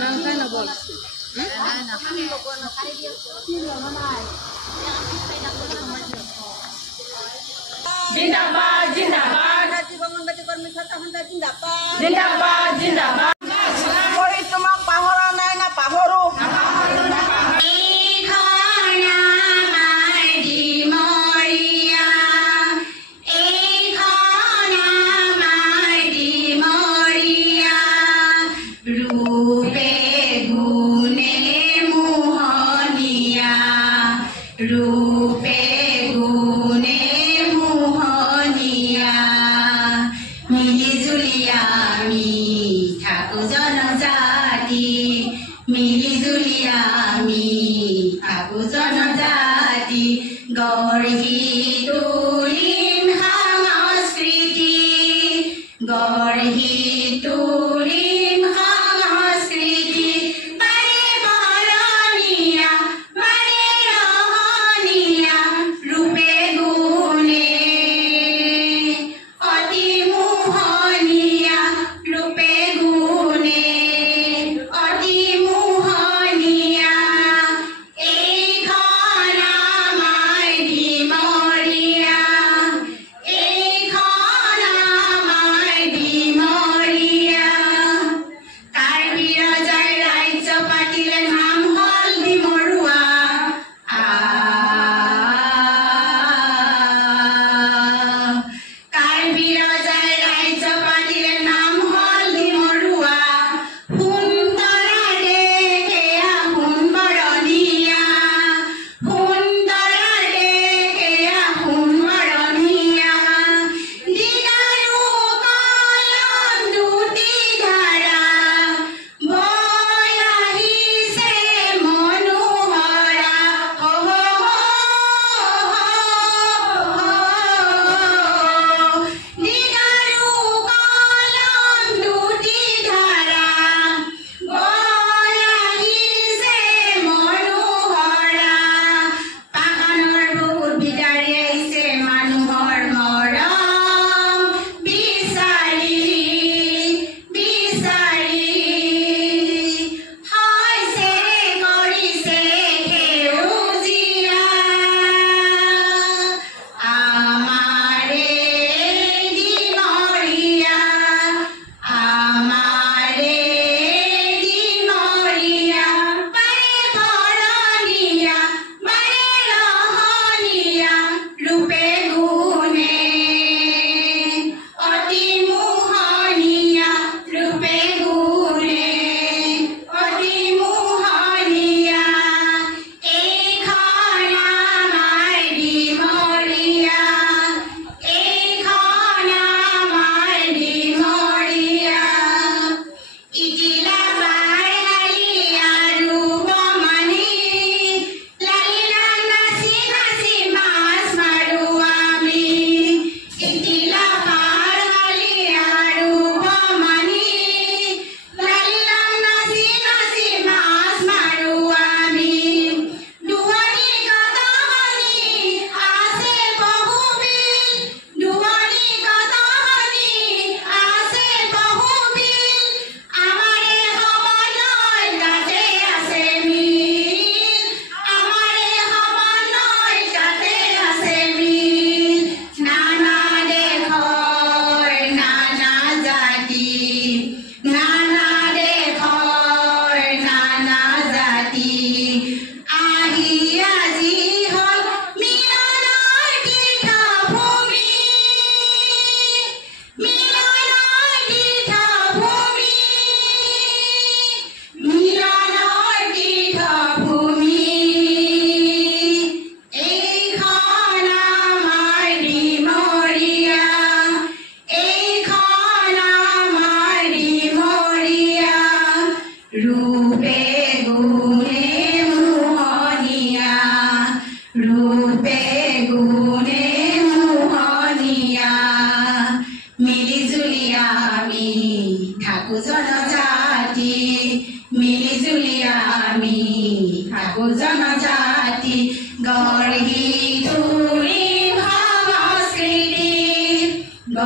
নাখায় না বল जिंदाबाद जिंदाबाद जिंदाबाद जिंदाबाद তোমাক পাহৰা নাই না পাহৰো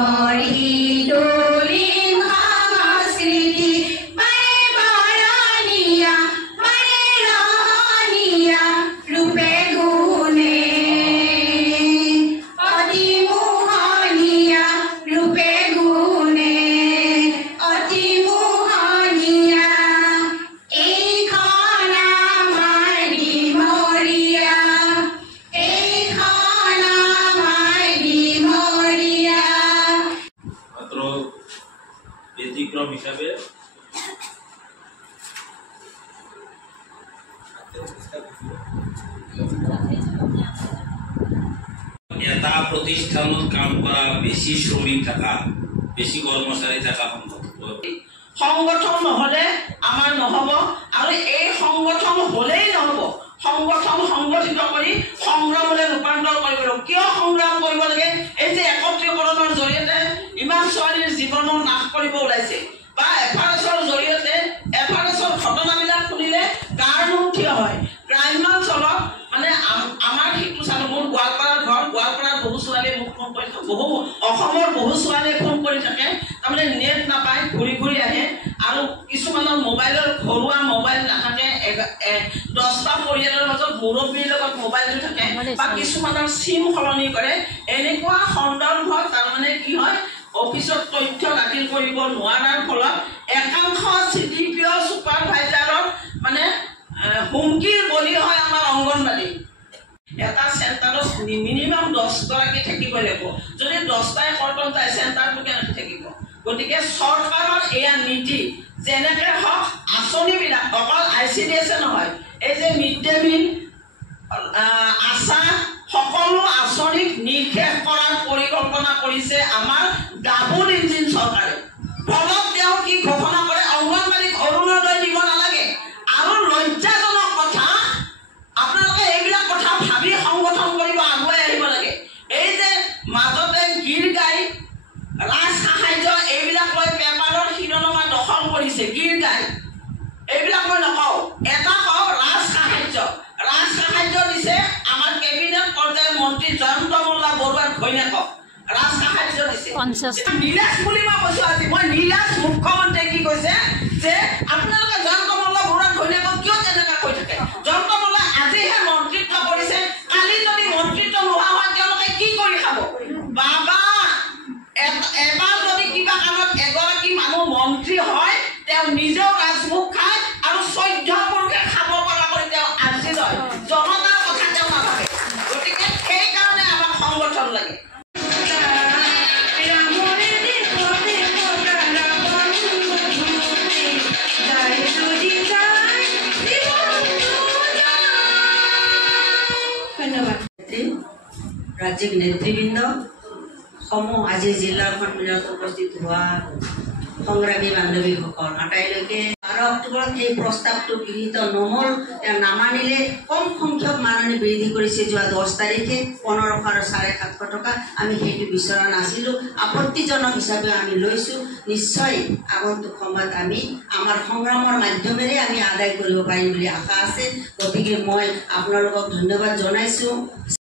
गढ़ी डोली संस्कृति बड़े बड़ा ব্যতিক্রম হিসাবে এটা প্রতিষ্ঠানত কাম করা বেশি শ্রমিক থাকা বেশি কর্মচারী থাকা সম্ভব সংগঠন নহলে আমাৰ নহব আৰু এই সংগঠন হলেই নহব সংগঠন সংগঠিত কৰি সংগ্ৰামলৈ ৰূপান্তৰ কৰিব লাগিব কিয় সংগ্ৰাম কৰিব লাগে এই যে একত্ৰীকৰণৰ জৰিয়তে ইমান ছোৱালীৰ জীৱনৰ নাশ কৰিব ওলাইছে বা এফআৰএছৰ জৰিয়তে এফআৰএছৰ ঘটনাবিলাক শুনিলে গাৰ নোম থিয় হয় গ্ৰাম্যাঞ্চলত মানে আমাৰ সেইটো চালো মোৰ গোৱালপাৰাৰ ঘৰ গোৱালপাৰাৰ বহু ছোৱালীয়ে মোক ফোন কৰি বহু অসমৰ বহু ছোৱালীয়ে ফোন কৰি থাকে তাৰমানে নেট নাপায় ঘূৰি ঘূৰি আহে আৰু কিছুমানৰ মোবাইলৰ ঘৰুৱা মোবাইল নাথাকে 10টা পৰিয়ালৰ মাজত মুৰব্বীৰ লগত মোবাইলটো থাকে বা কিছুমানৰ চিম সলনি কৰে এনেকুৱা সন্দৰ্ভত তাৰমানে কি হয় অফিসত তথ্য দাখিল কৰিব নোৱাৰাৰ ফলত একাংশ চিডিপিঅ সুপাৰভাইজাৰৰ মানে হুমকিৰ বলি হয় আমাৰ অংগনবাড়ী এটা চেণ্টাৰত মিনিমাম 10 গৰাকী থাকিব লাগিব যদি 10টাই কৰ্তন যায় চেণ্টাৰটো কেনেকৈ থাকিব গতিকে চৰকাৰৰ এয়া নীতি যেনেকৈ হওক আঁচনিবিলাক অকল ICDS নহয় এই যে মিড ডে মিল আশা সকলো আঁচনিক নিৰ্শেষ কৰাৰ পৰিকল্পনা কৰিছে আমাৰ ডাবল ইঞ্জিন চৰকাৰে ফলত তেওঁ কি ঘোষণা কৰে অংগনবাড়ীক অৰুণোদয় দিব নালাগে আৰু লজ্জাজনক কথা আপোনালোকে এইবিলাক কথা ভাবি সংগঠন কৰিব আগুৱাই আহিব লাগে এই যে মাজতে গীৰ গাই ৰাজ সাহায্য এইবিলাক লৈ পেপাৰৰ শিৰোনামা দখল কৰিছে গীৰ গাই এইবিলাক মই নকওঁ এটা কওঁ ৰাজ সাহায্য দিছে আমাৰ কেবিনেট পৰ্যায়ৰ মন্ত্ৰী জয়ন্ত মোল্লা বৰুৱাৰ ঘৈণীয়েকক ৰাজ সাহায্য দিছে নীলাজ বুলি মই কৈছো আজি মই নীলাজ মুখ্যমন্ত্ৰীয়ে কি কৈছে যে আপোনালোকে জয়ন্ত মোল্লা বৰুৱাৰ ঘৈণীয়েকক কিয় তেনেকুৱা কৈ থাকে জয়ন্ত মোল্লা আজিহে মন্ত্ৰীত্ব কৰিছে কালি যদি মন্ত্ৰীত্ব নোহোৱা হয় তেওঁলোকে কি কৰি খাব বাবা এবাৰ যদি কিবা কাৰণত এগৰাকী মানুহ মন্ত্ৰী হয় তেওঁ নিজেও ৰাজভোগ খায় আৰু 14 পুৰুষে খাব পৰাকৈ তেওঁ আজি লয় জনতাৰ কথা তেওঁ নাভাবে গতিকে সেইকাৰণে আমাক সংগঠন লাগে ধন্যবাদ ৰাজ্যিক নেতৃবৃন্দ সমূহ আজি জিলাৰ সন্মিলনত উপস্থিত হোৱা সংগ্ৰামী বান্ধৱীসকল আটাইলৈকে 12 অক্টোবৰত এই প্ৰস্তাৱটো গৃহীত নহল নামানিলে কম সংখ্যক মাননি বৃদ্ধি কৰিছে যোৱা 10 তাৰিখে 1500 আৰু 750 টকা আমি সেইটো বিচৰা নাছিলো আপত্তিজনক হিচাপে আমি লৈছো নিশ্চয় আগন্তুক সময়ত আমি আমাৰ সংগ্ৰামৰ মাধ্যমেৰে আমি আদায় কৰিব পাৰিম বুলি আশা আছে গতিকে মই আপোনালোকক ধন্যবাদ জনাইছো।